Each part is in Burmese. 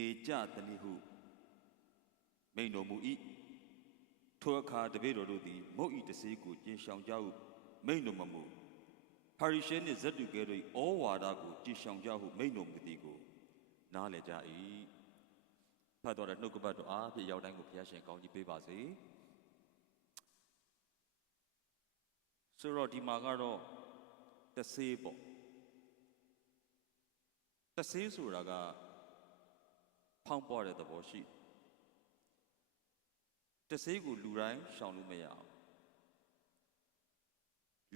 Neja Tanihu May no Mui Toaka the Vedorodi, Moi the Seku, Jin Shangjau, May no Mamu. Parishen is Zedugerri, all Wadago, Jishangjau, May no Mudigo. Naleja E. Padora no go back to Art, the Yadango Piashan County Pebasi. Suro di Magaro, the Sebo. The Sesuraga. Pound board at the Boshi. The Segu Lurai, Shanumea.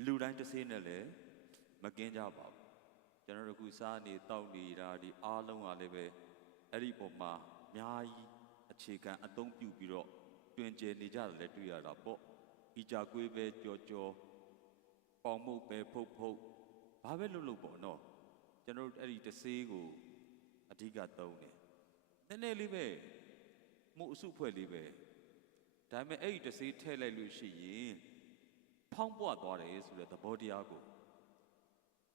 Lurai the Senele, Magenja Bob. General Gusani, Tawni, Radi, Alon Aleve, Eripoma, Miai, a chicken, and don't you biro, Twenje Nija, let you at a boat. Ijaguebe, Jojo, Pomo, Popo, Pavelo, no. General Eri the Segu, Adiga Tony. Then live, Musupe live. Time 8 to say tell Lucy, Pombo Dores with the body ago.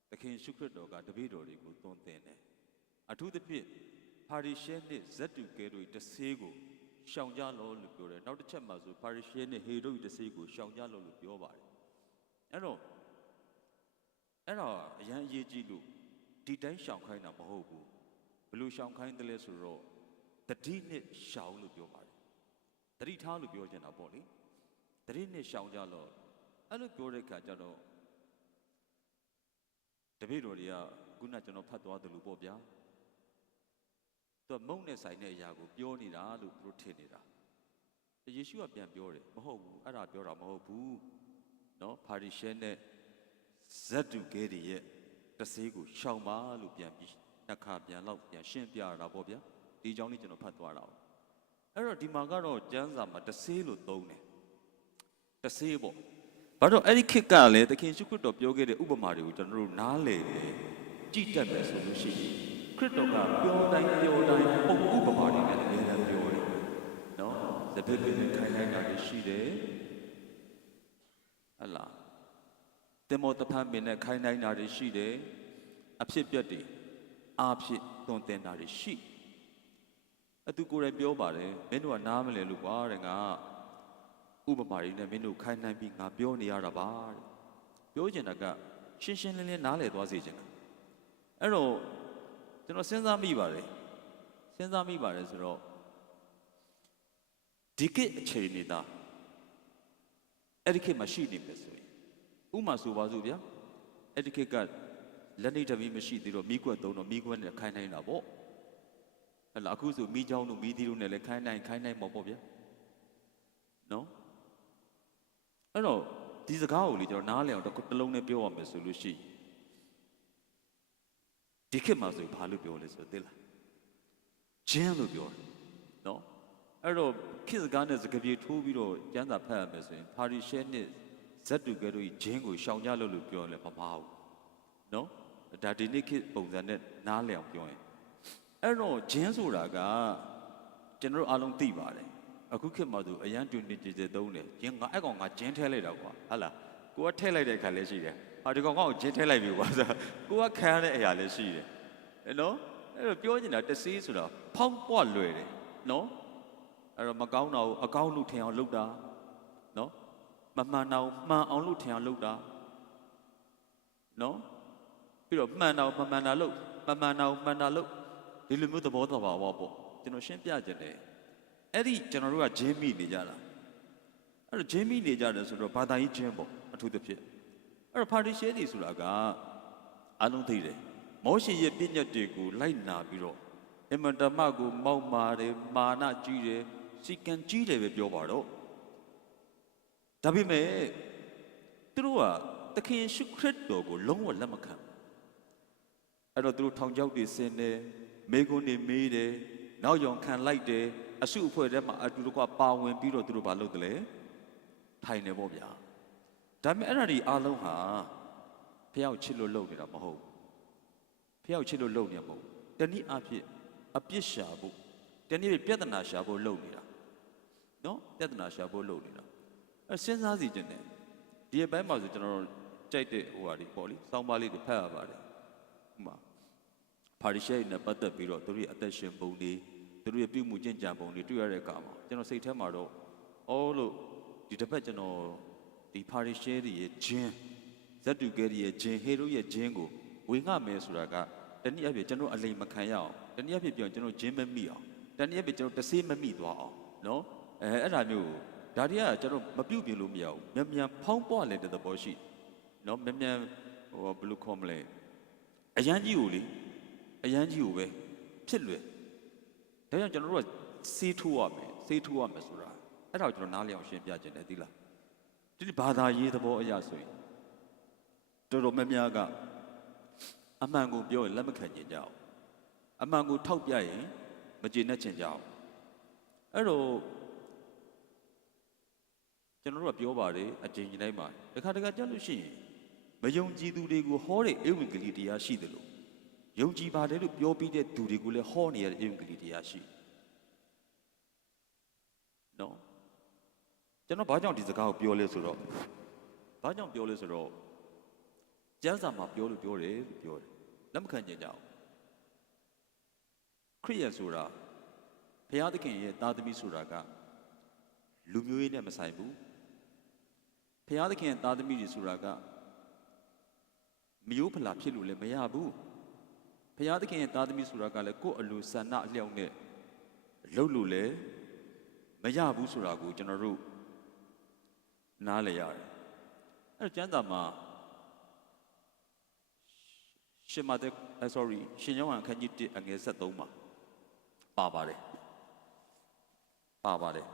The king secret dog at the video, don't then. I to the pit, Parishen Zetu Gero, the Sego, Shangjalo Lupure, now the chambers of Parishen Hero, the Sego, Shangjalo Lupure. Yan Yejilu, Titan Shankai Namahobu, Blue Shankai the Lesser Row. The dinner shall look your body. The return of your general body. The dinner shall jalo. I look your cajalo. The Vidoria, Gunatano Padua the Lubobia. The Mones I ne yago, Bionida, look rotinida. The Yeshua Biambiore, Moho, Arabora Mohu, no, Parishene, Zetu Gedi, the Segu, Shauma, Lupiambi, Nakabian, Lopia, Shimpia, Rabobia. The Johnny General Patuara. Error Dimagaro, Janzama, the sailor done. The sable. But any kikale, the king should of yoga, the Ubamari with a rule nale, Gita solution. Critoka, Yoda, Ubamari, and the no, the baby kind of she Allah. The motor pump in a kind of she day, upset beauty, upset don't then are she. A two good biobare, Menu are namely lubar and Ubamari, and Menu kind of being a bioni arabar. Bioginaga, Shishin Nale was agent. Error, there was Senza Mibare. Senza Mibare is raw. Dicke Chenida. Educate machine in this way. Umasu Wazubia, educate God. Lenita V machine, the Miku don't know Miku and a kind of war. And Akuzu, Mijan, Midiun, and a kind of Mobobia. No? I know, this is a cow, little Nale, or the Cotalone Pio, Miss Lucy. Dickimasu Palupio is a dilla. Janubio. No? I know, Kiss Gunners give you 2 video, Janda Pamis, Party Shen said to get with Jango, Shangalo Lupio, and Pamau. No? That the naked bones and Nale of Join. I know, Jansuraga, General Alon Tibare. A cookie mother, a young to the donor, young I got my gentle later. Allah, go tell it a Kalesia. How to go out, gentle you was a go a can a Yalesia. You know, you're at the season of pump one lady. No? A Magano, a gown lieutenant looked down. No? Mamma now, ma on lieutenant looked down. No? You man now, Mamma look, Mamma now, Mamma look. You remove the bottle of our wobble. You know, Champia. Eddie General Jamie Nijala. Or Jamie Nijala sort of Padai Jumbo to the pit. Or a party shady Sulaga. I don't think it. Moshi ye pinya digu, light na biro. Emadamago, Maumare, Mana Gire, Sikan Gire with your bardo. Tabime Trua, the king should credit dog, long or lamakan. I don't do Tongjau de Sene, Megoni Mede, now you can like the. A soup for them at Luka Pow and Biro to Balodle. Tiny Bobia. Time energy aloha. Piao Chilo loaded up a hole. Piao Chilo loaded up. Then he appeared a pishabu. Then he appeared an ashabo loaded up. No, that's an ashabo loaded up. A sense as it. Dear Bama, the general Jade or the poly, somebody the pair about it. Parishe in a butter biro to re attention body. တို့ရဲ့ပြုမှုကျင့်ကြံပုံတွေတွေ့ရတဲ့အခါမှာကျွန်တော်စိတ်ထဲမှာတော့အော်လို့ဒီတစ်ပတ်ကျွန်တော်ဒီပါရီရှဲတွေရဲ့ဂျင်းဇက်တူကဲတွေရဲ့ဂျင်းဟေရိုရဲ့ဂျင်းကိုဝေငှမယ်ဆိုတာကတနည်းအားဖြင့်ကျွန်တော်အလိမ်မခံရအောင်တနည်းအားဖြင့်ပြောကျွန်တော်ဂျင်းမမိအောင်တနည်းအားဖြင့်ကျွန်တော်တဆေးမမိသွားအောင်နော်အဲ့ဒါမျိုးဒါတွေကကျွန်တော်မပြုတ်ပြလို့မရဘူးမြန်မြန်ဖောင်းပွားလည်းတဲ့သဘောရှိနော်မြန်မြန်ဟိုဘယ်လိုခေါ်မလဲအရန်ကြီးကိုလေအရန်ကြီးကိုပဲဖြစ်လွယ်ဒါကြောင့်ကျွန်တော်တို့ကစေးထိုးရမယ်ဆိုတာအဲ့ဒါကိုကျွန်တော်နားလည်အောင်ရှင်းပြခြင်းတယ်သိလားဒီဘာသာရေးသဘောအရဆိုရင်တော်တော်များများကအမှန်ကိုပြောရင်လက်မခံကြကြအောင်အမှန်ကိုထောက်ပြရင်မကျေနပ်ချင်ကြအောင်အဲ့တော့ကျွန်တော်တို့ကပြောပါတယ်အကျဉ်းကြီးတိုင်းမှာတခါကြားလို့ရှိရင်မယုံကြည်သူတွေကိုဟောတဲ့ဧဝံဂေလိတရားရှိတယ်လို့ယုံကြည်ပါတယ်လို့ပြောပြီးတဲ့သူတွေကိုလည်းဟောနေရတဲ့ဧဝံဂေလိတရားရှိနော်ကျွန်တော်ဘာကြောင့်ဒီစကားကိုပြောလဲဆိုတော့ကျမ်းစာမှာပြောတယ်လက်မခံကြကြအောင်ခရစ်ယာန်ဆိုတာဘုရားသခင်ရဲ့သားသမီးဆိုတာကလူမျိုးရေးနဲ့မဆိုင်ဘူးဘုရားသခင်ရဲ့သားသမီးတွေဆိုတာကမျိုးဖလာဖြစ်လို့လည်းမရဘူးဘုရားသခင်ရဲ့သားသမီးဆိုတာကလည်းကိုယ့်အလိုဆန္ဒအလျောက်နဲ့လှုပ်လို့လည်းမရဘူးဆိုတာကိုကျွန်တော်တို့နားလည်ရတယ်အဲ့ကျမ်းစာမှာရှင်ယောဟန်ခန်းကြီး1အငယ်73မှာပါပါတယ်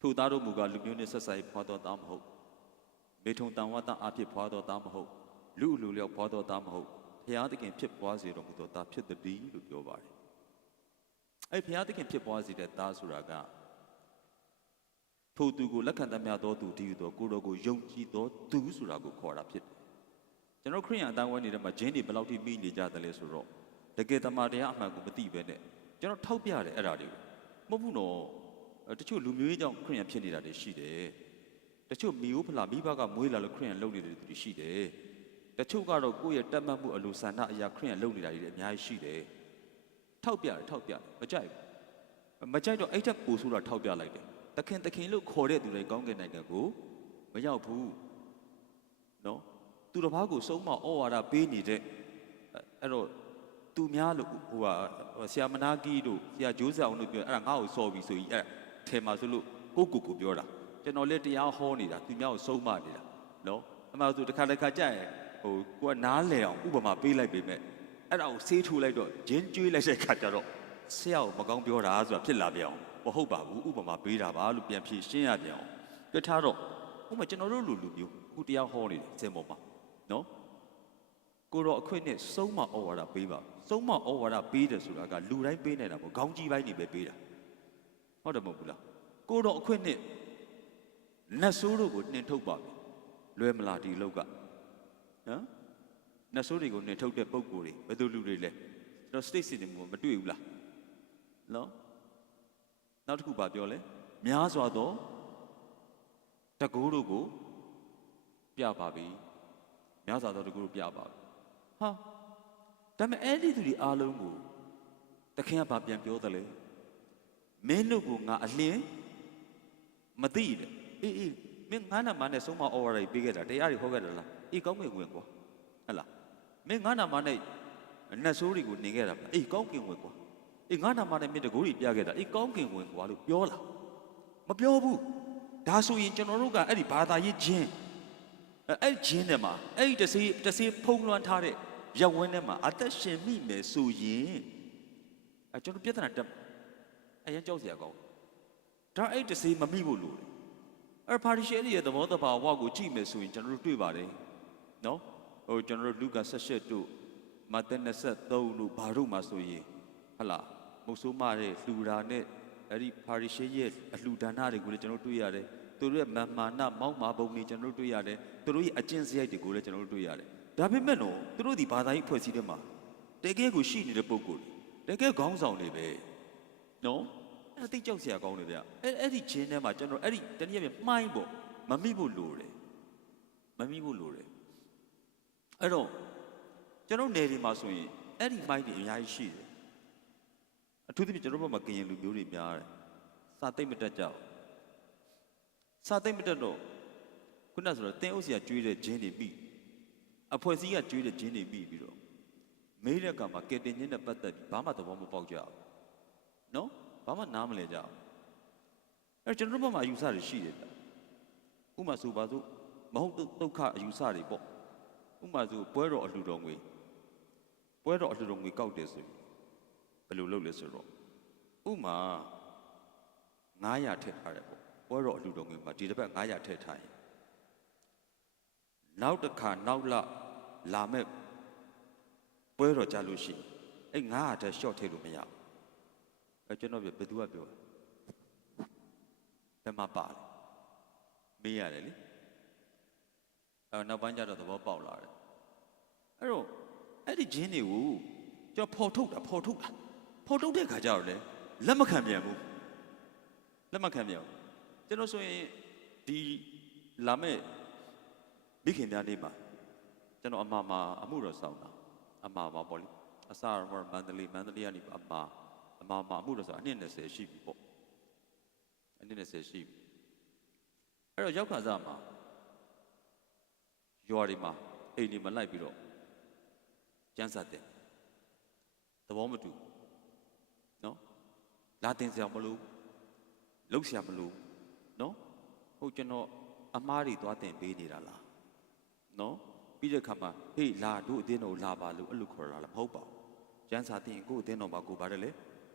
ထိုသားတို့မူကားလူမျိုးနှင့်ဆက်ဆံရေးဖွာသောသားမဟုတ်မေထုံတန်ဝါသားအဖြစ်ဖွာသောသားမဟုတ်လူအလိုလျောက်ဖွာသောသားမဟုတ်ဘုရားသခင်ဖြစ်ပွားစေတော်မူသောသားဖြစ်သည်လို့ပြောပါတယ်အဲ့ဘုရားသခင်ဖြစ်ပွားစေတဲ့သားဆိုတာကထိုသူကိုလက်ခံသမျှသောသူတည်ဟူသောကိုယ်တော်ကိုယုံကြည်သောသူဆိုတာကိုခေါ်တာဖြစ်တယ်ကျွန်တော်ခရစ်ယာန်အတိုင်းဝိုင်းနေတဲ့မှာဂျင်းတွေဘယ်လောက်ထိမိနေကြတယ်လဲဆိုတော့တကယ်တမန်တရားအမှန်ကိုမသိပဲနဲ့ကျွန်တော်ထောက်ပြတယ်အဲ့ဒါတွေကိုမဟုတ်ဘူးနော်တချို့လူမျိုးရေးကြောင့်ခရစ်ယာန်ဖြစ်နေတာတွေရှိတယ်တချို့မိဘကမွေးလာလို့ခရစ်ယာန်လုပ်နေတဲ့သူတွေရှိတယ်တချို့ကတော့ကိုယ့်ရဲ့တတ်မှတ်မှုအလိုဆန္ဒအရာခရစ်ယာန်လုပ်နေတာတွေအများကြီးရှိတယ်ထောက်ပြမကြိုက်တော့အဲ့တက်ပူဆိုတာထောက်ပြလိုက်တယ်တခင်လို့ခေါ်တဲ့သူတွေကောင်းကင်နိုင်ငံကိုမရောက်ဘူးနော်သူတစ်ပါးကိုစုံမဩဝါဒပေးနေတဲ့အဲ့တော့သူများလို့ဆရာမနာကြီးတို့ဆရာဂျိုးဆောင်တို့ပြောအဲ့ဒါငါ့ကိုစော်ပြီးဆိုကြီးအဲ့ထဲမှာဆိုလို့ကိုပြောတာကျွန်တော်လည်းတရားဟောနေတာသူများကိုစုံမနေတာနော်အမှန်ဆိုတစ်ခါကြရင်ကိုကနားလဲအောင်ဥပမာပေးလိုက်ပေမဲ့အဲ့ဒါကိုဆေးထိုးလိုက်တော့ဂျင်းကျွေးလိုက်တဲ့ခါကျတော့ဆရာကိုမကောင်းပြောတာဆိုတာဖြစ်လာပြန်အောင်မဟုတ်ပါဘူးဥပမာပေးတာပါလို့ပြန်ဖြေရှင်းရပြန်အောင်ပြထားတော့ဥပမာကျွန်တော်တို့လူမျိုးခုတရားဟောနေတယ်စင်ပေါ်မှာနော်ကိုတော့အခွင့်နဲ့စုံမဩဝါဒပေးပါစုံမဩဝါဒပေးတယ်ဆိုတာကလူတိုင်းပေးနေတာပေါ့ခေါင်းကြီးပိုင်းနေပဲပေးတာဟုတ်တယ်မဟုတ်ဘူးလားကိုတော့အခွင့်နဲ့နတ်ဆိုးတို့ကိုနှင်ထုတ်ပါမယ်လွယ်မလားဒီလောက်ကနော်နတ်ဆိုးတွေကိုနှင်ထုတ်တဲ့ပုံကိုယ်တွေဘယ်သူလူတွေလဲကျွန်တော် state system ကိုမတွေ့ဘူးလားနော်နောက်တစ်ခုပါပြောလဲများစွာသောတကူတို့ကိုပြပါပြီများစွာသောတကူတို့ပြပါပြီဟာဒါပေမဲ့အဲ့ဒီသူတွေအားလုံးကိုတခင်ကဘာပြန်ပြောတယ်လဲမင်းတို့ကငါအလင်းမသိတယ်အေးမင်းငါနာမနဲ့ဆုံးမဩဝါဒပေးခဲ့တာတရားတွေဟောခဲ့တယ်လားအေးကောင်းကင်ဝင်ကွာဟဲ့လားမင်းငါနာမနဲ့နတ်ဆိုးတွေကိုနေခဲ့တာအေးကောင်းကင်ဝင်ကွာအေးငါနာမနဲ့မင်းတကူတွေပြခဲ့တာအေးကောင်းကင်ဝင်ကွာလို့ပြောလားမပြောဘူးဒါဆိုရင်ကျွန်တော်တို့ကအဲ့ဒီဘာသာရေးဂျင်းအဲ့ဂျင်းထဲမှာအဲ့ဒီတစေးဖုံးလွှမ်းထားတဲ့ရက်ဝင်းထဲမှာအသက်ရှင်မိမယ်ဆိုရင်ကျွန်တော်ပြဿနာတက်အရင်ကြောက်စရာကောင်းဒါအဲ့တစေးမမိဖို့လို့အဲ့ပါရီရှယ်ရဲ့သဘောတဘာဝကိုကြည့်မယ်ဆိုရင်ကျွန်တော်တို့တွေ့ပါတယ်နော်ကျွန်တော်တို့လူကာ18တို့မာသဲ23တို့ဘာတို့မှာဆိုရင်ဟလာမုတ်ဆိုးမတဲ့လှူတာနဲ့အဲ့ဒီပါရီရှယ်ရဲ့အလှူဒါနတွေကိုလည်းကျွန်တော်တွေ့ရတယ်သူတို့ရဲ့မာနမောက်မာပုံတွေကျွန်တော်တို့တွေ့ရတယ်သူတို့ရဲ့အကျင့်စရိုက်တွေကိုလည်းကျွန်တော်တို့တွေ့ရတယ်ဒါပေမဲ့တော့သူတို့ဒီဘာသာရေးဖွဲ့စည်းတဲ့မှာတကယ်ကိုရှိနေတဲ့ပုံကိုတကယ်ခေါင်းဆောင်တွေပဲနော်အဲ့တိတ်ကြောက်စရာကောင်းတယ်ဗျအဲ့ဒီဂျင်းထဲမှာကျွန်တော်အဲ့ဒီတနည်းအားဖြင့်မှိုင်းပေါ့မမိဖို့လိုတယ်အဲ့တော့ကျွန်တော်နယ်ဒီမှာဆိုရင် အဲ့ဒီမိုင်းတွေအများကြီးရှိတယ်အထူးသဖြင့်ကျွန်တော်တို့ဘက်မှာကရင်လူမျိုးတွေများတယ်စာသိမ့်မတက်ကြဘူးစာသိမ့်မတက်တော့ခုနဆိုတော့တင်းအုပ်စီကကျွေးတဲ့ဂျင်းတွေပြီးအဖွဲ့စည်းကကျွေးတဲ့ဂျင်းတွေပြီးပြီးတော့မေးတဲ့အခါမှာကက်တင်ချင်းနဲ့ပတ်သက်ပြီးဘာမှသဘောမပေါက်ကြဘူးနော်ဘာမှနားမလည်ကြဘူးအဲ့ကျွန်တော်တို့ဘက်မှာအယူဆတွေရှိတယ်ဥပမာဆိုပါစို့မဟုတ်ဒုက္ခအယူဆတွေပေါ့ဥပမာဆိုပွဲတော်အလှူတော်ငွေကောက်တယ်ဆိုရင်ဘယ်လိုလုပ်လဲဆိုတော့ဥပမာ900ထည့်ထားတယ်ပေါ့ပွဲတော်အလှူတော်ငွေမှာဒီတစ်ပတ်900ထည့်ထားရင်နောက်တစ်ခါနောက်လာမဲ့ပွဲတော်ကြလို့ရှိရင်အဲ့900ထည့် short ထည့်လို့မရဘူးအဲ့ကျွန်တော်ပြောဘယ်သူကပြောဘယ်မှာပါလဲမေးရတယ်လေနောက်ပိုင်းကျတော့သဘောပေါက်လာတယ်အဲ့တော့အဲ့ဒီဂျင်းတွေကိုကျွန်တော်ဖော်ထုတ်တဲ့ခါကျတော့လေလက်မခံပြန်ဘူးကျွန်တော်ဆိုရင်ဒီလာမဲ့မိခင်များနေ့မှာကျွန်တော်အမှာအမှုတော်ဆောင်တာအမှာပေါ့လေအစားရမန္တလေးကနေအမှာအမှုတော်ဆောင်အနှစ်20ရှိပြီပေါ့အနှစ်20ရှိပြီအဲ့တော့ရောက်ခါစားမှာရွာတွေမှာအိမ်တွေမှာလိုက်ပြီးတော့ကျန်းစာတဲ့သဘောမတူနော်လာတင်စရာမလိုလှုပ်စရာမလိုနော်ဟုတ်ကျွန်တော်အမားတွေသွားတင်ပေးနေတာလားနော်ပြီးတဲ့အခါမှာဟေးလာတို့အတင်းတော်လာပါလို့အဲ့လိုခေါ်တာလားမဟုတ်ပါဘူးကျန်းစာတင်ကိုအတင်းတော်မှာကိုပါတယ်လေ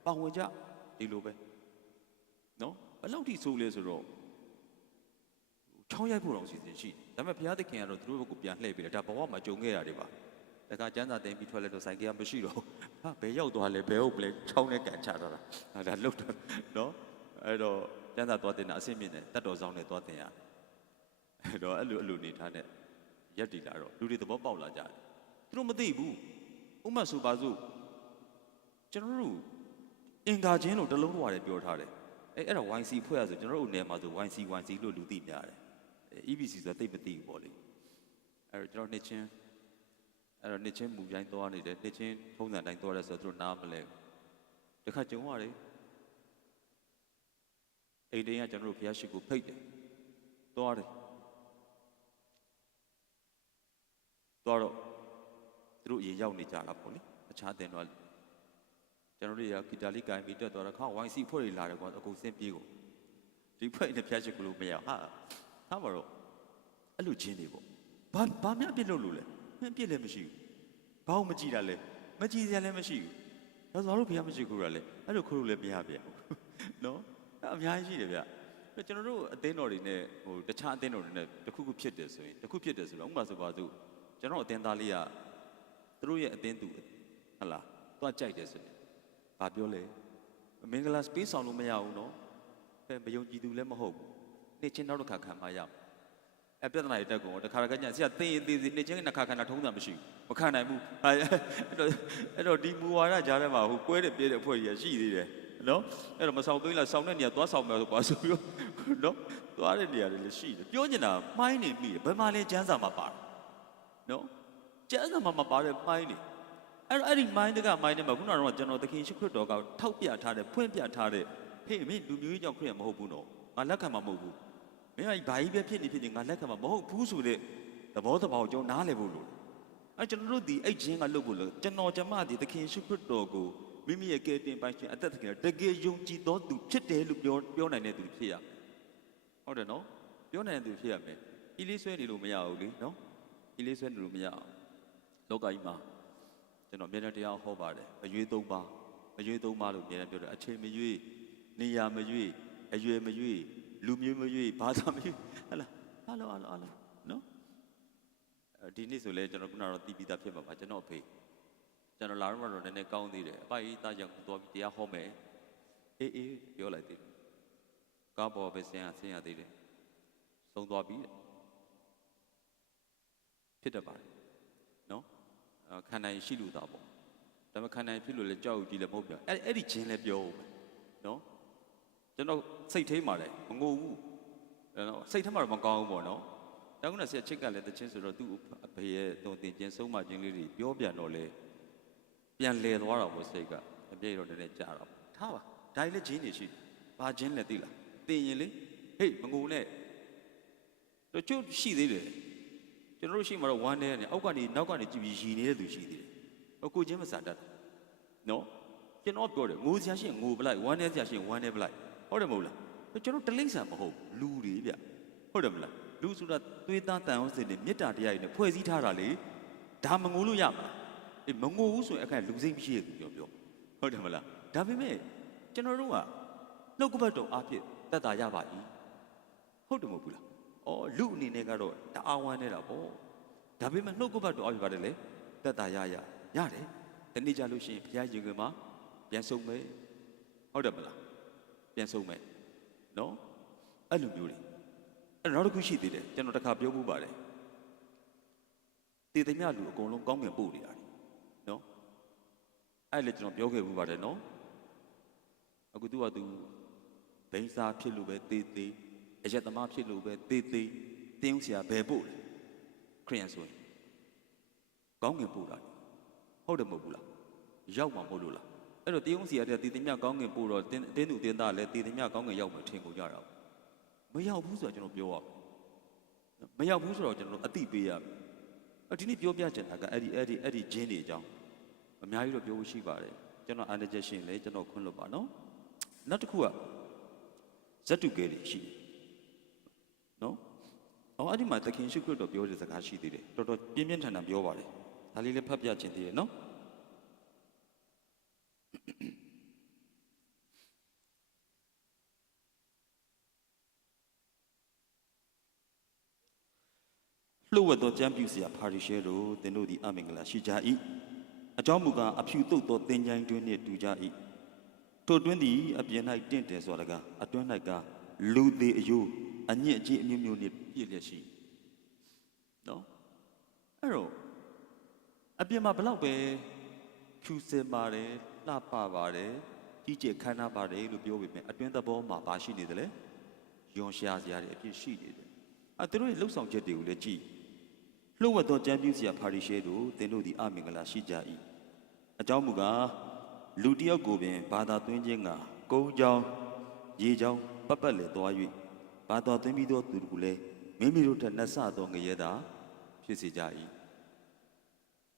ပောင်ဝင်ကြဒီလိုပဲနော်ဘယ်လောက်ထိဆိုးလဲဆိုတော့ချောင်းရိုက်ဖို့တော့စီစဉ်ရှိတယ်ဒါပေမဲ့ဘုရားသခင်ကတော့သူတို့ဘက်ကိုပြန်လှည့်ပေးတယ်ဒါဘဝမှာကြုံခဲ့ရတယ်ပါတခါကျန်းစာတင်ပြီးထွက်လဲတော့ဆိုင်ကမရှိတော့ဟာဘယ်ရောက်သွားလဲဘယ်ဟုတ်လဲချောင်းနဲ့ကန်ချတာလားဒါလှုပ်တော့နော်အဲ့တော့ကျန်းစာသွားတင်တာအဆင့်မြင့်တယ်တတ်တော်ဆောင်နဲ့သွားတင်ရတယ်အဲ့တော့အဲ့လိုနေထားတဲ့ရက်တီလာတော့လူတွေသဘောပေါက်လာကြတယ်သူတို့မသိဘူးဥမဆိုပါစို့ကျွန်တော်တို့အင်္ဂါချင်းလို့တလုံးထွားတယ်ပြောထားတယ်အဲ့ဒါ YC ဖွဲ့ရဆိုကျွန်တော်တို့နယ်မှာဆို YC လို့လူသိများတယ် EBC ဆိုတာသိမသိဘူးပေါ့လေအဲ့တော့ကျွန်တော်နှစ်ချင်းမူတိုင်းသွားနေတယ်နှစ်ချင်းထုံးစံတိုင်းသွားတယ်ဆိုတော့သူတို့နားမလဲတခါကြုံရတယ်အိမ်တိုင်းကကျွန်တော်တို့ဘုရားရှိခိုးဖိတ်တယ်သွားတယ်သွားတော့သူတို့အရင်ရောက်နေကြတာပေါ့လေအခြားတင်တော့ကျွန်တော်တို့ရဂီတာလေးကိုင်ပြီးတက်သွားတော့ခါ YC ဖွဲ့တွေလာတယ်ကွာအကုန်စင်းပြေးကိုဒီဖွဲ့နဲ့ဘုရားရှိခိုးလို့မရဟာမှာတော့အဲ့လိုချင်းတွေပေါ့ဘာမှပြစ်လို့လဲမပြစ်လည်းမရှိဘူးဘာမှမကြည့်တာလဲမကြည့်စရာလည်းမရှိဘူးဒါဆိုတော့ဘုရားမရှိခိုးတာလဲအဲ့လိုခိုးလို့လည်းမရပြန်ဘူးနော်အများကြီးရှိတယ်ဗျကျွန်တော်တို့အသင်းတော်တွေနဲ့ဟိုတခြားအသင်းတော်တွေနဲ့တစ်ခုဖြစ်တယ်ဆိုတော့ဥပမာဆိုပါစို့ကျွန်တော်အသင်းသားလေးကသူတို့ရဲ့အသင်းသူဟလာသွားကြိုက်တယ်ဆိုရင်ဘာပြောလဲမင်္ဂလာစပေးဆောင်လို့မရဘူးနော်မယုံကြည်သူလည်းမဟုတ်ဘူးနေ့ချင်းနောက်တစ်ခါခံမရဘူးပြဿနာတွေတက်ကုန်တခါတခါညဆရာသိရင်သိစီနေ့ချင်းနှစ်ခါခံတာထုံးတာမရှိဘူးမခံနိုင်ဘူးအဲ့တော့ဒီမူဝါဒကြားထဲမှာဟိုကွဲတဲ့ပြဲတဲ့အဖွဲ့ကြီးရှိသေးတယ်နော်အဲ့တော့မဆောင်သွင်းလားဆောင်တဲ့နေရာသွားဆောင်မယ်ဆိုပါဆိုပြီးနော်သွားတဲ့နေရာတွေလည်းရှိတယ်ပြောနေတာမှိုင်းနေမိတယ်ဘယ်မှာလဲကျန်းစာမှာပါတယ်နော်ကျန်းစာမှာမပါတဲ့မှိုင်းနေအဲ့ဒီမှိုင်းတကမှိုင်းထဲမှာခုနကတော့ကျွန်တော်သခင်ရှိခရစ်တော်ကထောက်ပြထားတဲ့ဖွင့်ပြထားတဲ့ဟေးမင်းလူမျိုးကြီးကြောင့်ခရစ်မဟုတ်ဘူးနော်ငါလက်ခံမှာမဟုတ်ဘူးမင်းကဘာကြီးပဲဖြစ်နေငါလက်ခံမှာမဟုတ်ဘူးဆိုတဲ့သဘောကိုကျွန်တော်နားလည်ဖို့လို့အဲ့ကျွန်တော်တို့ဒီအဲ့ချင်းကလုပ်ဖို့လို့ကျွန်တော်ကျမဒီသခင်ရှိခရစ်တော်ကိုမိမိရဲ့ကယ်တင်ပိုင်ရှင်အသက်သခင်တကယ်ယုံကြည်တော်သူဖြစ်တယ်လို့ပြောနိုင်တဲ့သူဖြစ်ရဟုတ်တယ်နော်ပြောနိုင်တဲ့သူဖြစ်ရမယ်အီလေးဆွဲနေလို့မရဘူးလေနော်အီလေးဆွဲနေလို့မရအောင်လောကကြီးမှာကျွန်တော်အမြဲတမ်းတရားဟောပါတယ်အရွေး၃ပါးလို့အမြဲတမ်းပြောတယ်အချိန်မရွေးနေရာမရွေးအရွယ်မရွေးလူမျိုးမရွေးဘာသာမရွေးဟလာအားလုံးနော်ဒီနေ့ဆိုလဲကျွန်တော်ခုနကတော့တီးပြီးသားဖြစ်မှာပါကျွန်တော်အဖေကျွန်တော်လာတော့နည်းနည်းကောင်းသေးတယ်အပိုက်သားကြောင့်သွားပြီးတရားဟောမယ်အေးပြောလိုက်သေးတယ်ကားပေါ်ပဲဆင်းရသေးတယ်ဆုံးသွားပြီဖြစ်တတ်ပါတယ်နော်ခန္ဓာရှိလို့သားပေါ့ဒါပေမဲ့ခန္ဓာဖြစ်လို့လည်းကြောက်ကြည့်လည်းမဟုတ်ပြန်အဲ့ဒီချင်းလည်းပြောဦးမယ်နော်ကျွန်တော်စိတ်ထိမှာလည်းမငိုဘူးနော်စိတ်ထဲမှာတော့မကောင်းဘူးပေါ့နော်ဒါကလည်းဆရာချစ်ကလည်းတချင်းဆိုတော့သူ့အဖေရဲ့တုံတင်ချင်းဆုံးမခြင်းလေးတွေပြောပြန်တော့လေ ပြန်လဲသွားတာပေါ့စိတ်ကအပြည့်တော့တည်းကြာတော့ထားပါဒါလည်းဂျင်းနေရှိဘာဂျင်းလဲသိလားတင်ရင်လေဟေးမငုံနဲ့တို့ကျုပ်ရှိသေးတယ်ကျွန်တော်တို့ရှိမှတော့ဝမ်းနေတယ်အောက်ကနေနောက်ကနေကြည့်ပြီးရည်နေတဲ့သူရှိသေးတယ်ကိုချင်းမစားတတ်နော်ကျွန်တော်ပြောတယ်ငိုစရာရှိရင်ငိုပလိုက်ဝမ်းနေစရာရှိရင်ဝမ်းနေပလိုက်ဟုတ်တယ်မဟုတ်လားကျွန်တော်တလိမ့်ဆန်မဟုတ်လူတွေဗျဟုတ်တယ်မလားလူဆိုတာသွေးသားတန်အောင်စင်နဲ့မေတ္တာတရားတွေနဲ့ဖွဲ့စည်းထားတာလေဒါမငိုလို့ရမှာအေးမငိုဘူးဆိုရင်အခက်လူစိတ်မရှိရသူပြောဟုတ်တယ်မလားဒါပေမဲ့ကျွန်တော်တို့ကနှုတ်ကပတ်တော်အဖြစ်တတ်တာရပါ၏ဟုတ်တယ်မဟုတ်ဘူးလားအော်လူအနေနဲ့ကတော့တအားဝမ်းနေတာပေါ့ဒါပေမဲ့နှုတ်ကပတ်တော်အဖြစ်ပါတယ်လေတတ်တာရတယ်တနေ့ကြလို့ရှိရင်ဘုရားရင်ခွင်မှာပြန်ဆုံးမယ်ဟုတ်တယ်မလားပြန်ဆုံးမယ်နော်အဲ့လိုမျိုးတွေအဲ့နောက်တစ်ခုရှိသေးတယ်ကျွန်တော်တစ်ခါပြောမှုပါတယ်တည်သည်မြလူအကုန်လုံးကောင်းငင်ပို့နေတာနော်အဲ့လေကျွန်တော်ပြောခဲ့မှုပါတယ်နော်အခုသူကသူဘိန်းစားဖြစ်လို့ပဲသေးအရက်သမားဖြစ်လို့ပဲသေးတင်းဆရာဘယ်ပို့လဲခရိယန်ဆိုရင်ကောင်းငင်ပို့တာဟုတ်တယ်မဟုတ်ဘူးလားရောက်မှာမဟုတ်လို့လားအဲ့တော့တင်းဆရာတဲ့တည်သည်မြကောင်းငင်ပို့တော့တင်းသူတင်းသားလည်းတည်သည်မြကောင်းငင်ရောက်မှထင်ကုန်ကြတာမရောက်ဘူးဆိုတော့ကျွန်တော်ပြောရမရောက်ဘူးဆိုတော့ကျွန်တော်အတိပေးရဒီနေ့ပြောပြချင်တာကအဲ့ဒီဂျင်းတွေအကြောင်းအများကြီးတော့ပြောဖို့ရှိပါတယ်ကျွန်တော်အားနည်းချက်ရှိရင်လည်းကျွန်တော်ခွင့်လွှတ်ပါနော်နောက်တစ်ခုကဇတ်တုကဲတွေရှိတယ်နော်အဲ့ဒီမှာသခင်ရှုခရစ်တော်ပြောတဲ့စကားရှိသေးတယ်တော်တော်ပြင်းပြင်းထန်ထန်ပြောပါတယ်ဒါလေးလည်းဖတ်ပြချင်သေးတယ်နော်လှုပ်ဝက်သောကြမ်းပြုเสียဖာရီရှဲတို့သင်တို့သည်အမင်္ဂလာရှိကြ၏အကြောင်းမူကားအဖြူတုတ်သောသင်ချိုင်းတွင်နှင့်တူကြ၏ထိုတွင်သည်အပြင်၌တင့်တယ်ဆိုတာကအတွင်း၌ကလူသေးအယိုးအညစ်အကြေးအမျိုးမျိုးနှင့်ပြည့်လျက်ရှိနော်အဲ့တော့အပြင်မှာဘလောက်ပဲဖြူစင်ပါတယ်လှပပါတယ်ကြီးကျယ်ခမ်းနားပါတယ်လို့ပြောပေမဲ့အတွင်းသဘောမှာဘာရှိနေသလဲယွန်ရှာစရာတွေအပြည့်ရှိနေတယ်သူတို့ရဲ့လှုပ်ဆောင်ချက်တွေကိုလည်းကြည့်လှုပ်ဝက်သောကြမ်းပြုစရာဖာရီရှဲတို့သင်တို့သည်အမင်္ဂလာရှိကြ၏အကြောင်းမူကားလူတယောက်ကိုပင်ဘာသာသွင်းခြင်းကကုန်းချောင်းရေချောင်းပတ်လေသွား၍ဘာသာသွင်းပြီးသောသူတို့လည်းမိမိတို့ထက်နှဆသောငရဲသာဖြစ်စေကြ၏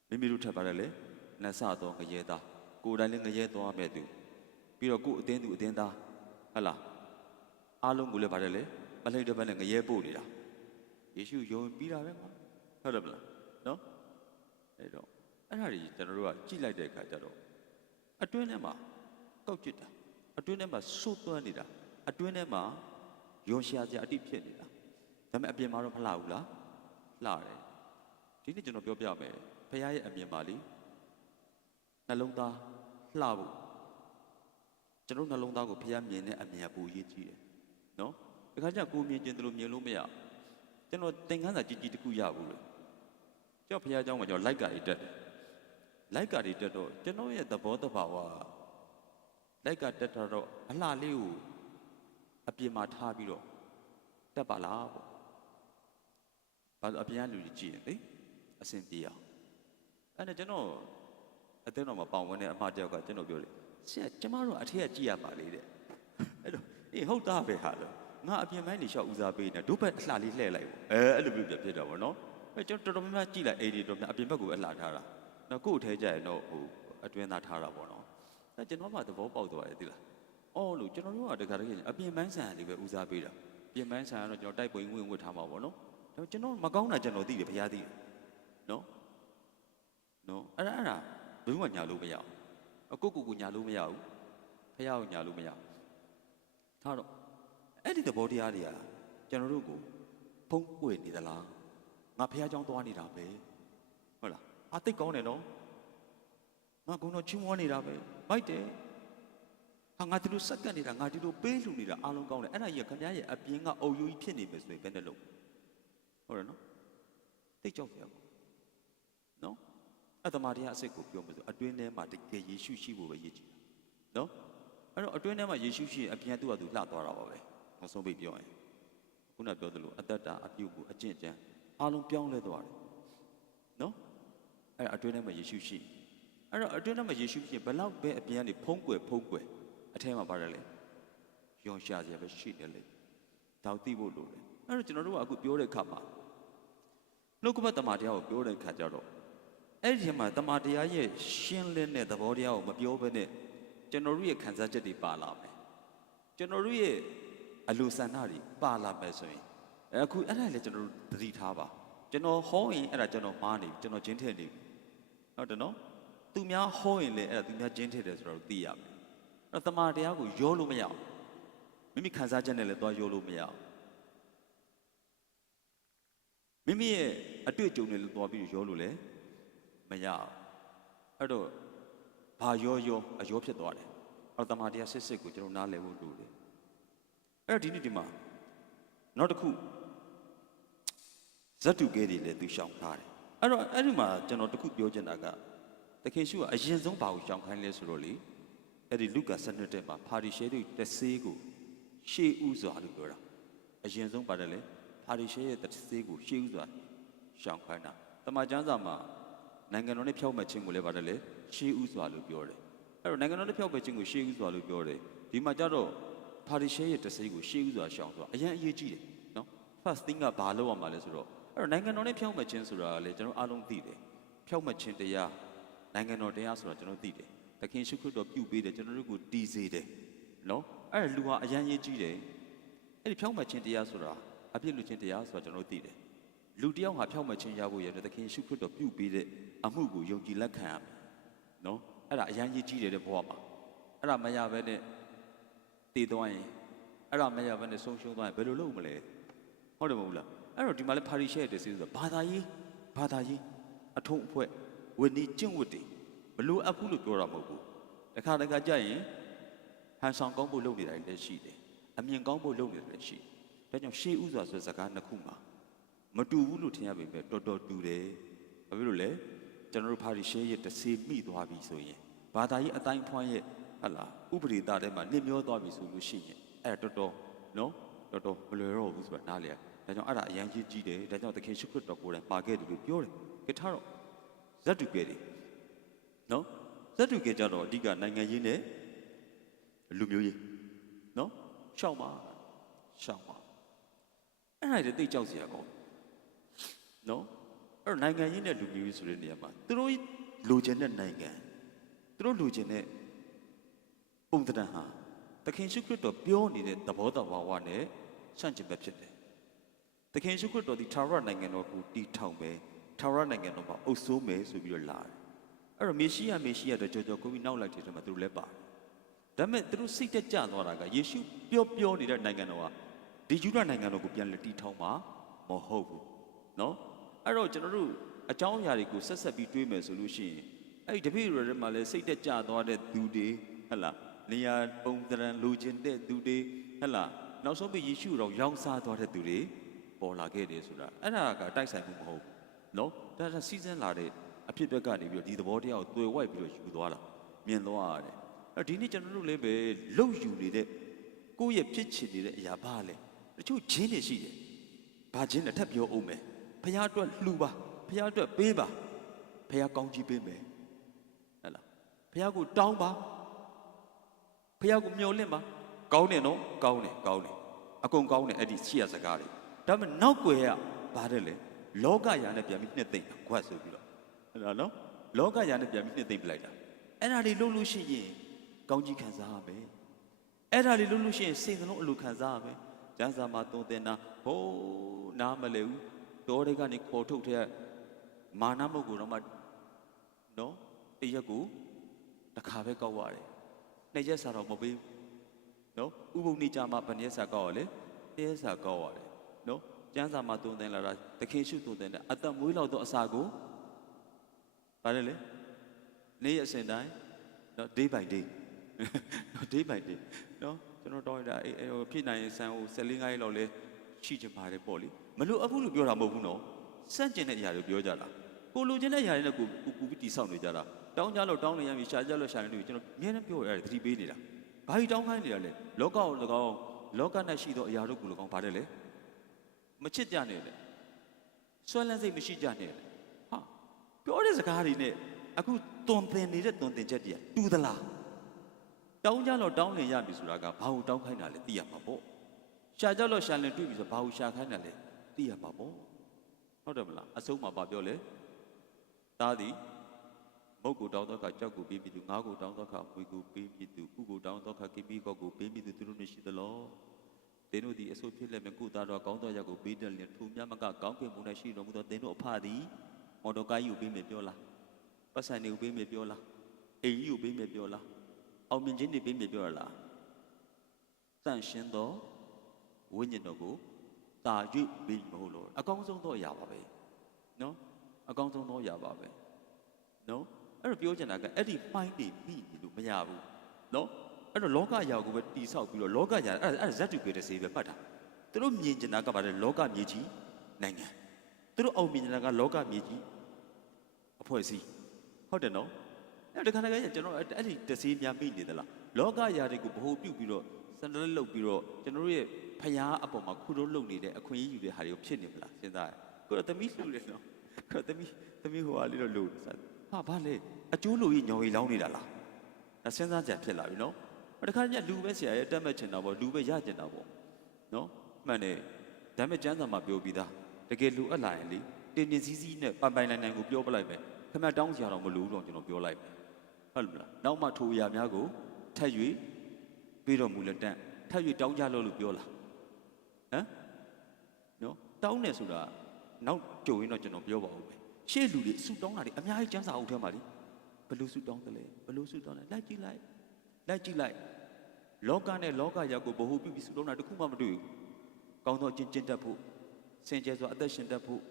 မိမိတို့ထက်ပါတယ်လေနှဆသောငရဲသာကိုယ်တိုင်လည်းငရဲသွားမဲ့သူပြီးတော့ကိုယ်အတင်းသူအတင်းသားဟုတ်လားအားလုံးကိုလည်းပါတယ်လေမလိမ့်တဲ့ဘက်နဲ့ငရဲပို့နေတာယေရှုယုံပြီးတာပဲကွာဟုတ်တယ်မလားနော်အဲ့တော့အဲ့ဒါကြီးကျွန်တော်တို့ကကြည့်လိုက်တဲ့အခါကျတော့အတွင်းထဲမှာကောက်ကျစ်တာအတွင်းထဲမှာစိုးသွမ်းနေတာအတွင်းထဲမှာယွန်ရှာစရာအတိဖြစ်နေတာဒါပေမဲ့အပြင်မှာတော့မလှဘူးလားလှတယ်ဒီနေ့ကျွန်တော်ပြောပြမယ်ဖခင်ရဲ့အမြင်ပါလေနှလုံးသားလှဖို့ကျွန်တော်နှလုံးသားကိုဖခင်မြင်တဲ့အမြင်ကပိုရေးကြည့်တယ်နော်ဒီခါကျကိုမြင်ခြင်းတလို့မြင်လို့မရကျွန်တော်သင်ခန်းစာကြီးကြီးတစ်ခုရဘူးလေကျောက်ဖခင်เจ้าမှာကျွန်တော်လိုက်ကာတွေတက်တော့ကျွန်တော်ရဲ့သဘောတဘာဝလိုက်ကာတက်တော့အလှလေးကိုအပြင်မှာထားပြီးတော့တက်ပါလားပေါ့ဘာလို့အပြင်ကလူကြီးကြည့်ရင်လေအဆင်ပြေအောင်အဲ့ဒါကျွန်တော်အတင်းတော်မှာပေါင်ဝင်တဲ့အမတယောက်ကကျွန်တော်ပြောတယ်ဆရာကျမတို့အထက်ကကြည့်ရပါလေတဲ့အဲ့တော့ဟုတ်သားပဲဟာလို့ငါအပြင်ပိုင်းနေလျှောက်ဦးစားပေးနေဒုဘက်အလှလေးလှည့်လိုက်ပေါ့အဲ့လိုမျိုးပြဖြစ်တာပေါ့နော်ကျွန်တော်တော်တော်များများကြည့်လိုက်အေဒီတော်များအပြင်ဘက်ကိုအလှထားတာနော်ကို့အထဲကျရင်တော့ဟိုအတွင်းသားထားတာပေါ့နော်အဲ့ကျွန်တော်မှသဘောပေါက်သွားတယ်သိလားအော်လို့ကျွန်တော်တို့ကတခါတည်းအပြင်ပိုင်းဆန်လေးပဲဦးစားပေးတာပြင်ပိုင်းဆန်ကတော့ကျွန်တော်တိုက်ပွင့်ဝင်ဝတ်ထားမှာပေါ့နော်ဒါကျွန်တော်မကောင်းတာကျွန်တော်သိတယ်ဘုရားသိတယ်နော်အဲ့ဒါဘယ်သူမှညာလို့မရအောင်ကိုညာလို့မရဘူးဘုရားကိုညာလို့မရထားတော့အဲ့ဒီသဘောတရားတွေကကျွန်တော်တို့ကိုဖုံးကွယ်နေသလားငါဘုရားเจ้าသွားနေတာပဲဟုတ်လားအသိကောင်းတယ်နော်ငါကတော့ချင်းဝါနေတာပဲမိုက်တယ်ဟာငါဒီလိုစက္ကန့်နေတာငါဒီလိုပေးလူနေတာအားလုံးကောင်းတယ်အဲ့ဒါကြီးခင်ဗျားရဲ့အပြင်ကအုပ်ယိုးကြီးဖြစ်နေမယ်ဆိုရင်ဘယ်နဲ့လို့ဟုတ်တယ်နော်သိကြောက်ရပါနော်အတ္တမတရားအစစ်ကိုပြောမယ်ဆိုအတွင်းထဲမှာတကယ်ယေရှုရှိဖို့ပဲရည်ကြည်နော်အဲ့တော့အတွင်းထဲမှာယေရှုရှိရင်အပြင်သူ့ဟာသူလှသွားတာပါပဲနောက်ဆုံးပိတ်ပြောရင်ခုနပြောသလိုအတ္တတာအပြုတ်ကိုအကျင့်ကြံအားလုံးပြောင်းလဲသွားတယ်နော်အဲ့အတွင်းထဲမှာယေရှုရှိ အဲ့တော့အတွင်းထဲမှာယေရှုဖြစ်ဘယ်လောက်ပဲအပြင်ကနေဖုံးကွယ်အထဲမှာပါတယ်လေယွန်ရှာစရာပဲရှိတယ်လေဒါသိဖို့လိုတယ်အဲ့တော့ကျွန်တော်တို့ကအခုပြောတဲ့အခါမှာနှုတ်ကပတ်တမန်တရားကိုပြောတဲ့အခါကျတော့အဲ့ဒီမှာတမန်တရားရဲ့ရှင်းလင်းတဲ့သဘောတရားကိုမပြောဘဲနဲ့ကျွန်တော်တို့ရဲ့ခံစားချက်တွေပါလာမယ်ကျွန်တော်တို့ရဲ့အလိုဆန္ဒတွေပါလာမယ်ဆိုရင်အခုအဲ့ဒါလည်းကျွန်တော်တို့သတိထားပါကျွန်တော်ဟောရင်အဲ့ဒါကျွန်တော်မှားနေပြီကျွန်တော်ကျင်းထည့်နေပြီဟုတ်တယ်နော်သူများဟောရင်လည်းအဲ့ဒါသူများကျင်းထည့်တယ်ဆိုတော့သိရမယ်အဲ့တော့တမန်တရားကိုရောလို့မရအောင်မိမိခံစားချက်နဲ့လည်းသွားရောလို့မရအောင်မိမိရဲ့အတွေ့အကြုံတွေလည်းသွားပြီးရောလို့လည်းမရအောင်အဲ့တော့ဘာရောအရောဖြစ်သွားတယ်အဲ့တော့တမန်တရားစစ်ကိုကျွန်တော်နားလည်ဖို့လိုတယ်အဲ့တော့ဒီနေ့ဒီမှာနောက်တစ်ခုဇတ်တုကဲတွေလည်းသူရှောင်ထားတယ်အဲ့တော့အဲ့ဒီမှာကျွန်တော်တစ်ခုပြောချင်တာကသခင်ရှုကအရင်ဆုံးဘာကိုရှောင်ခိုင်းလဲဆိုတော့လေအဲ့ဒီလုကာ12တဲ့မှာဖာရီရှဲတွေတဆေးကိုရှေးဥစွာလို့ပြောတာအရင်ဆုံးပါတယ်လေဖာရီရှဲရဲ့တဆေးကိုရှေးဥစွာရှောင်ခိုင်းတာတမန်ကျမ်းစာမှာနိုင်ငံတော်နဲ့ဖြောက်မဲ့ခြင်းကိုလည်းပါတယ်လေရှေးဥစွာလို့ပြောတယ်အဲ့တော့နိုင်ငံတော်နဲ့ဖြောက်မဲ့ခြင်းကိုရှေးဥစွာလို့ပြောတယ်ဒီမှာကျတော့ဖာရီရှဲရဲ့တဆေးကိုရှေးဥစွာရှောင်ဆိုတာအရင်အရေးကြီးတယ်နော် first thing ကဘာလုပ်ရမှာလဲဆိုတော့အဲ့တော့နိုင်ငံတော်နဲ့ဖြောက်မဲ့ခြင်းဆိုတာကလည်းကျွန်တော်အားလုံးသိတယ်ဖြောက်မဲ့ခြင်းတရားနိုင်ငံတော်တရားဆိုတာကျွန်တော်သိတယ်သခင်ရှုခရစ်တော်ပြုပေးတယ်ကျွန်တော်တို့ကိုတည်စေတယ်နော်အဲ့ဒါလူဟာအရန်ရေးကြီးတယ်အဲ့ဒီဖြောက်မဲ့ခြင်းတရားဆိုတာအပြစ်လူချင်းတရားဆိုတာကျွန်တော်သိတယ်လူတယောက်ဟာဖြောက်မဲ့ခြင်းရဖို့ရတယ်သခင်ရှုခရစ်တော်ပြုပေးတဲ့အမှုကိုယုံကြည်လက်ခံရမယ်နော်အဲ့ဒါအရန်ရေးကြီးတယ်တဲ့ဘဝမှာအဲ့ဒါမရဘဲနဲ့တည်သွားရင်အဲ့ဒါမရဘဲနဲ့ဆုံးရှုံးသွားရင်ဘယ်လိုလုပ်မလဲဟုတ်တယ်မဟုတ်လားအဲ့တော့ဒီမှာလဲဖာရီရှဲတဲ့ဆိုဘာသာရေးအထုံးအဖွဲ့ဝိနည်းကျင့်ဝတ်တွေဘလို့အပ်ဘူးလို့ပြောတာမဟုတ်ဘူးတခါကြရင်ဟန်ဆောင်ကောင်းဖို့လုပ်နေတာလည်းရှိတယ်အမြင်ကောင်းဖို့လုပ်နေတာလည်းရှိတယ်ဒါကြောင့်ရှေးဥစွာဆိုစကားနှစ်ခုမှာမတူဘူးလို့ထင်ရပေမဲ့တော်တူတယ်ဘာဖြစ်လို့လဲကျွန်တော်တို့ဖာရီရှဲရဲ့တဆေမိသွားပြီဆိုရင်ဘာသာရေးအတိုင်းဖွမ်းရဲ့ဟလာဥပဒေသားထဲမှာနှမျောသွားပြီဆိုလို့ရှိရင်အဲ့ဒါတော်နော်တော်မလွယ်တော့ဘူးဆိုတာနားလေဒါကြောင့်အဲ့ဒါအရန်ကြီးတယ်ဒါကြောင့်သခင်ရှုခရစ်တော်ကိုယ်တိုင်ပါခဲ့တယ်လို့ပြောတယ်ကဲထားတော့ဇတ်တုကဲတယ်နော်ဇတ်တုကဲကြတော့အဓိကနိုင်ငံရေးနဲ့လူမျိုးရေးနော်ရှောက်ပါအဲ့ဒါတွေသိကြောက်စရာကောင်းနော်အဲ့တော့နိုင်ငံရေးနဲ့လူမျိုးရေးဆိုတဲ့နေရာမှာသူတို့လိုချင်တဲ့နိုင်ငံသူတို့လိုချင်တဲ့ပုံသဏ္ဍာန်ဟာသခင်ရှုခရစ်တော်ပြောနေတဲ့သဘောတဘာဝနဲ့ဆန့်ကျင်ဘက်ဖြစ်တယ်သခင်ရှုခရစ်တော်ဒီထာဝရနိုင်ငံတော်ကိုတည်ထောင်မယ်ထာဝရနိုင်ငံတော်မှာအုပ်စိုးမယ်ဆိုပြီးတော့လာတယ်အဲ့တော့မေရှိယတော့ကြောကိုပြီးနောက်လိုက်တယ်ဆိုမှသူတို့လည်းပါတယ်ဒါပေမဲ့သူတို့စိတ်တက်ကြသွားတာကယေရှုပြောနေတဲ့နိုင်ငံတော်ကဒီယူဒနိုင်ငံတော်ကိုပြန်လည်တည်ထောင်မှာမဟုတ်ဘူးနော်အဲ့တော့ကျွန်တော်တို့အကြောင်းအရာတွေကိုဆက်ပြီးတွေးမယ်ဆိုလို့ရှိရင်အဲ့ဒီတပည့်တော်တွေမှာလည်းစိတ်တက်ကြသွားတဲ့သူတွေဟဲ့လားနေရာပုံသဏ္ဍာန်လိုချင်တဲ့သူတွေဟဲ့လားနောက်ဆုံးပြီးယေရှုတော်ရောင်းစားသွားတဲ့သူတွေပေါ်လာခဲ့တယ်ဆိုတာအဲ့ဒါကတိုက်ဆိုင်မှုမဟုတ်ဘူးနော်ဒါစီးစင်းလာတဲ့အဖြစ်အပျက်ကနေပြီးတော့ဒီသဘောတရားကိုသွေဝိုက်ပြီးတော့ယူသွားတာမြင်သွားရတယ်အဲ့ဒီနေ့ကျွန်တော်တို့လည်းပဲလှုပ်ယူနေတဲ့ကိုယ့်ရဲ့ဖြစ်ချင်နေတဲ့အရာဘာလဲတချို့ဂျင်းတွေရှိတယ်ဘာဂျင်းတစ်ထပ်ပြောအောင်မယ်ဖခင်အတွက်လှူပါဖခင်အတွက်ပေးပါဖခင်ကောင်းကြီးပေးမယ်ဟဲ့လားဖခင်ကိုတောင်းပါဖခင်ကိုမျှော်လင့်ပါကောင်းတယ်နော်ကောင်းတယ်အကုန်ကောင်းတယ်အဲ့ဒီရှိရစကားတွေဒါပေမဲ့နောက်ွယ်ကပါတယ်လေလောကယာနဲ့ပြန်ပြီးနှစ်သိမ့်တာခွတ်ဆိုပြီးတော့အဲ့ဒါနော်လောကယာနဲ့ပြန်ပြီးနှစ်သိမ့်ပလိုက်တာအဲ့ဒါတွေလုပ်လို့ရှိရင်ကောင်းကြီးခံစားရမယ်အဲ့ဒါတွေလုပ်လို့ရှိရင်စိတ်နှလုံးအလိုခံစားရမယ်ကျမ်းစာမှာသုံးသင်တာဟိုးနားမလဲဘူးတော်တွေကနေခေါ်ထုတ်တဲ့မာနမုတ်ကိုတော့မှနော်တရက်ကိုတစ်ခါပဲကောက်ရတယ်နှစ်ရက်စာတော့မပေးဘူးနော်ဥပုံနေကြမှာဗနေ့စာကောက်ရလေတရက်စာကောက်ရတယ်နော်ကျမ်းစာမှာသုံးသင်လာတာသခင်ရှုသုံးသင်တဲ့အသက်မွေးလောက်သောအစာကိုပါတယ်လေနေ့ရက်စဉ်တိုင်းနော် day by day နော်ကျွန်တော်တောင်းရတာဖြစ်နိုင်ရင်ဆန်ဟို14 5ရက်လောက်လဲရှိချင်ပါတယ်ပေါ့လေမလို့အခုလို့ပြောတာမဟုတ်ဘူးနော်စန့်ကျင်တဲ့အရာတွေပြောကြတာကိုလိုချင်တဲ့အရာတွေနဲ့ကိုပြီးတီဆောက်နေကြတာတောင်းကြလို့တောင်းနေရပြီရှာကြလို့ရှာနေပြီကျွန်တော်အများနဲ့ပြောရတယ်သတိပေးနေတာဘာကြီးတောင်းခိုင်းနေတာလဲလောကကို၎င်းလောကနဲ့ရှိသောအရာတို့ကို၎င်းပါတယ်လေမချစ်ကြနဲ့လေဆွဲလန်းစိတ်မရှိကြနဲ့ဟာပြောတဲ့စကားတွေနဲ့အခု တွန်တင်နေတဲ့တွန်တင်ချက်တည်းတူသလားတောင်းကြတော့တောင်းလင်ရပြီဆိုတာကဘာကိုတောင်းခိုင်းတာလဲသိရမှာပေါ့ရှာကြတော့ရှာလင်တွေ့ပြီဆိုဘာကိုရှာခိုင်းတာလဲသိရမှာပေါ့ဟုတ်တယ်မလားအဆုံးမှာဘာပြောလဲသားသည်မုတ်ကိုတောင်းတော့ခါကြောက်ကိုပေးပြီးသူငါးကိုတောင်းတော့ခါမွေကိုပေးပြီးသူဥကိုတောင်းတော့ခါကိပိကောက်ကိုပေးပြီးသူတို့မရှိသလောတင်းတို့သည်အစိုးဖြစ်လက်မဲ့ကုသားတော်ကောင်းတော်ရက်ကိုပေးတယ်လျင်ထူမြတ်မကကောင်းကင်ဘုံ၌ရှိတော်မူသောတင်းတို့အဖသည်မော်တော်ကားကြီးကိုပေးမယ်ပြောလားပတ်စံတွေကိုပေးမယ်ပြောလားအိမ်ကြီးကိုပေးမယ်ပြောလားအောင်မြင်ခြင်းတွေပေးမယ်ပြောရလားတန့်ရှင်းသောဝိညာဉ်တော်ကိုတာ၍ပြီးမဟုတ်လို့အကောင်းဆုံးသောအရာပါပဲနော်အကောင်းဆုံးသောအရာပါပဲနော်အဲ့တော့ပြောချင်တာကအဲ့ဒီမှိုင်းနေပြီလို့မရဘူးနော်အဲ့တော့လောကအရာကိုပဲတိဆောက်ပြီးတော့လောကအရာအဲ့ဇက်တူကေတစေပဲပတ်တာသူတို့မြင်ချင်တာကပါတယ်လောကမြေကြီးနိုင်ငံသူတို့အောင်မြင်ချင်တာကလောကမြေကြီးအဖွဲ့အစည်းဟုတ်တယ်နော်အဲ့ဒီခါကကျွန်တော်အဲ့ဒီတစေများမိနေသလားလောကအရာတွေကိုဗဟိုပြုတ်ပြီးတော့စန္ဒလက်လုပ်ပြီးတော့ကျွန်တော်တို့ရဲ့ဖျားအပေါ်မှာခုတို့လုပ်နေတဲ့အခွင့်အရေးယူတဲ့ဟာတွေကိုဖြစ်နေမလားစဉ်းစားရကိုယ်သမီးလှူတယ်နော်ကိုယ်သမီးဟိုဟာလေးတော့လှူတယ်ဟာဘာလဲအကျိုးလိုကြီးညော်ရီလောင်းနေတာလားဒါစဉ်းစားကြဖြစ်လာပြီနော်တခါကျလူပဲဆရာရဲ့တက်မဲ့ချင်တာပေါ့လူပဲရကျင်တာပေါ့နော်မှန်တယ်ဒါမဲ့ကျမ်းစာမှာပြောပြီးသားတကယ်လူအပ်လာရင်လေတင်းတင်းစီးစီးနဲ့ပိုင်နိုင်ကိုပြောပလိုက်ပဲခင်ဗျတောင်းစရာတော့မလိုတော့ကျွန်တော်ပြောလိုက်မယ်ဟုတ်လားနောက်မှထိုအရာများကိုထပ်၍ပြီးတော်မူလက်တန့်ထပ်၍တောင်းကြလို့ပြောလားဟမ်နော်တောင်းတယ်ဆိုတာနောက်ကြုံရင်တော့ကျွန်တော်ပြောပါဦးပဲရှေ့လူတွေဆူတောင်းတာတွေအများကြီးကျမ်းစာအုပ်ထဲမှာလေဘယ်လိုဆူတောင်းတယ်လဲဘယ်လိုဆူတောင်းလဲလိုက်ကြည့်လိုက်လောကနဲ့လောကရောက်ကိုဘ ਹੁ ပြုပြီးဆူတောင်းတာတခုမှမတွေ့ဘူးကောင်းသောအကျင့်ကျင့်တတ်ဖို့စင်ကြယ်စွာအသက်ရှင်တတ်ဖို့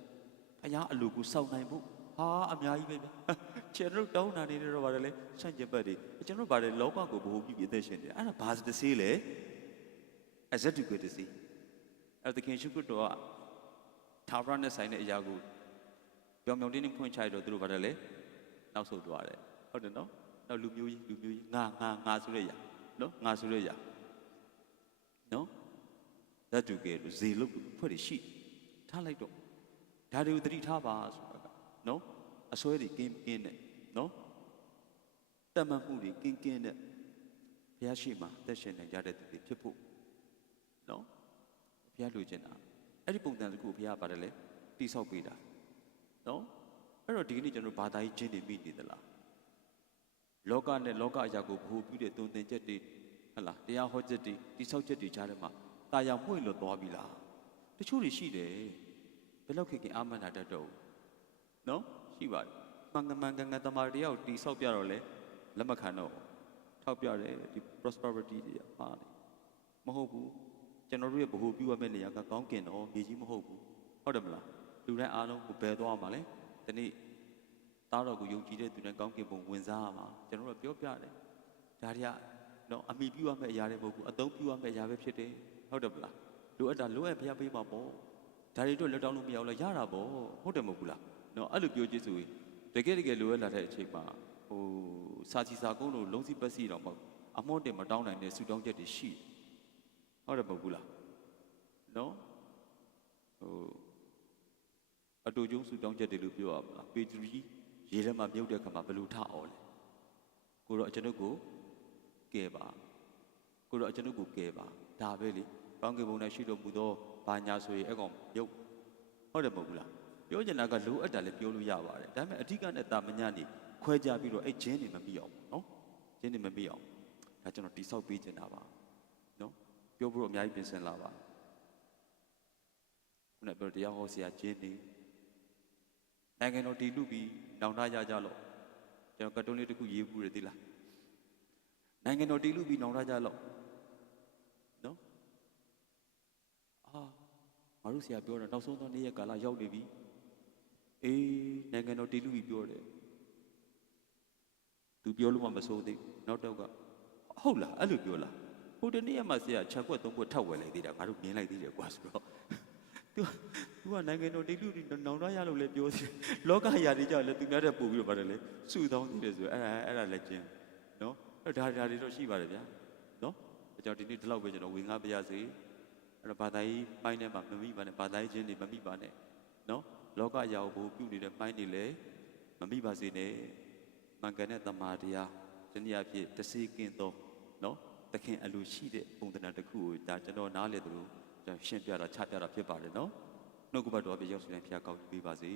ဘုရားအလိုကိုစောင့်နိုင်ဖို့ဟာအများကြီးပဲဗျကျွန်တော်တောင်းတာတွေတော့ပါတယ်လေဆန့်ကျင်ဘက်တွေကျွန်တော်ပါတယ်လောကကိုဘ ਹੁ ပြုပြီးအသက်ရှင်တယ်အဲ့ဒါဘာတစေးလဲအဇက်တူကတစေးအဲ့ဒါခင်ရှုခွတ်တော်ကထာဝရနဲ့ဆိုင်တဲ့အရာကိုပြောင်ပြောင်တင်းတင်းဖွင့်ချရတော့သူတို့ပါတယ်လေနောက်ဆုတ်သွားတယ်ဟုတ်တယ်နော်နောက်လူမျိုးကြီးငါဆိုရရနော်ငါဆိုရရနော်ဇက်တူကဲဇေလုတ်ဖွဲ့ရရှိထားလိုက်တော့ဒါတွေကိုသတိထားပါဆိုတာကနော်အစွဲတွေကင်းနဲ့နော်တမန်မှုတွေကင်းနဲ့ဘုရားရှိခိုးသက်ရှင်နိုင်ကြတဲ့သူတွေဖြစ်ဖို့နော်ဘုရားလိုချင်တာအဲ့ဒီပုံစံတစ်ခုဘုရားပါတယ်လေတိဆောက်ပေးတာနော်အဲ့တော့ဒီကနေ့ကျွန်တော်ဘာသာရေးချင်းတွေမိနေသလားလောကနဲ့လောကအရာကိုဘ ਹੁ ပြုတဲ့သွန်သင်ချက်တွေဟလာတရားဟောချက်တွေတိဆောက်ချက်တွေကြားထဲမှာတာယာမှု့လွတ်သွားပြီလားတချို့တွေရှိတယ်ဘယ်လောက်ခင်အာမနာတတ်တော့နော်ရှိပါတယ်မှန်ကန်တမာတရားကိုတိဆောက်ပြတော့လေလက်မခံတော့ထောက်ပြတယ်ဒီ prosperity တွေမှားတယ်မဟုတ်ဘူးကျွန်တော်တို့ရဲ့ဘ ਹੁ ပြုရမယ့်နေရာကကောင်းကင်တော့မြေကြီးမဟုတ်ဘူးဟုတ်တယ်မလားလူတိုင်းအားလုံးကိုဘယ်သွားမှာလဲဒီနေ့သားတော်ကိုယုံကြည်တဲ့သူနဲ့ကောင်းကင်ဘုံဝင်စားရမှာကျွန်တော်တို့ပြောပြတယ်ဒါတွေကနော်အမိပြုရမယ့်အရာတွေမဟုတ်ဘူးအသုံးပြုရမယ့်အရာပဲဖြစ်တယ်ဟုတ်တယ်မလားလိုအပ်တာလိုအပ်ဘုရားပေးမှာပေါ့ဒါတွေတော့လက်တောင်းလို့မရဘူးလားရတာပေါ့ဟုတ်တယ်မဟုတ်ဘူးလားနော်အဲ့လိုပြောကြည့်ဆိုရင်တကယ်လိုအပ်လာတဲ့အချိန်မှာဟိုစာချီစာကုန်းလို့လုံးစီပတ်စီတော့မဟုတ်အမောတင်မတောင်းနိုင်တဲ့ဆူတောင်းချက်တွေရှိဟုတ်တယ်မဟုတ်ဘူးလားနော်ဟိုအတူကျုံဆူတောင်းချက်တွေလို့ပြောရမလားပေတရီရေထဲမှာမြုပ်တဲ့ခါမှာဘယ်လိုထအောင်လဲကိုတော့ကျွန်ုပ်ကိုကဲပါဒါပဲလေကောင်းကင်ဘုံနဲ့ရှိတော်မူသောဘာညာဆိုရင်အဲ့ကောင်မြုပ်ဟုတ်တယ်မဟုတ်ဘူးလားပြောချင်တာကလိုအပ်တာလည်းပြောလို့ရပါတယ်ဒါပေမဲ့အဓိကနဲ့တာမညနေခွဲကြပြီးတော့အဲ့ဂျင်းတွေမပြီးအောင်နော်ဂျင်းတွေမပြီးအောင်ဒါကျွန်တော်တိဆောက်ပေးချင်တာပါနော်ပြောဖို့အများကြီးပြင်ဆင်လာပါခုနပြောတရားဟောဆရာဂျင်းတွေနိုင်ငံတော်တည်လူပြီးနောင်တရကြလို့ကျွန်တော်ကတုံးလေးတစ်ခုရေးပူတယ်သိလားနိုင်ငံတော်တည်လူပြီးနောင်တကြလို့နော်ငါတို့ဆရာပြောတာနောက်ဆုံးသောနေ့ရက်ကာလရောက်နေပြီအေးနိုင်ငံတော်တည်လူပြီးပြောတယ်သူပြောလို့မှမစိုးသေးနောက်တော့ကဟုတ်လားအဲ့လိုပြောလားဟိုတနေ့ရက်မှဆရာ6ခွက်3ခွက်ထပ်ဝယ်လိုက်သေးတာငါတို့မြင်လိုက်သေးတယ်ကွာဆိုတော့သူကနိုင်ငံတော်တည်လူပြီးနောင်တရလို့လည်းပြောသေးလောကရာတွေကြောင့်လည်းသူများတဲ့ပို့ပြီးတော့ပါတယ်လေစုတောင်းသေးတယ်ဆိုအဲ့ဒါလည်းကျင်းနော်အဲ့ဒါတွေတော့ရှိပါတယ်ဗျာနော်အကြောင်းဒီနေ့ဒီလောက်ပဲကျွန်တော်ဝင်ငါပြရစေအဲ့တော့ဘာသာရေးပိုင်းထဲမှာမမိပါနဲ့ဘာသာရေးချင်းတွေမမိပါနဲ့နော်လောကအရာကိုပြုနေတဲ့ပိုင်းတွေလည်းမမိပါစေနဲ့ မှန်ကန်တဲ့တမာတရားတနည်းအားဖြင့်တစေကင်းသောနော်သခင်အလိုရှိတဲ့ပုံသဏ္ဍာန်တစ်ခုကိုဒါကျွန်တော်နားလည်သလိုရှင်းပြတာချပြတာဖြစ်ပါတယ်နော်နှုတ်ကပတ်တော်ပြရောက်ဆိုရင်ဖျားကောက်ပေးပါစေ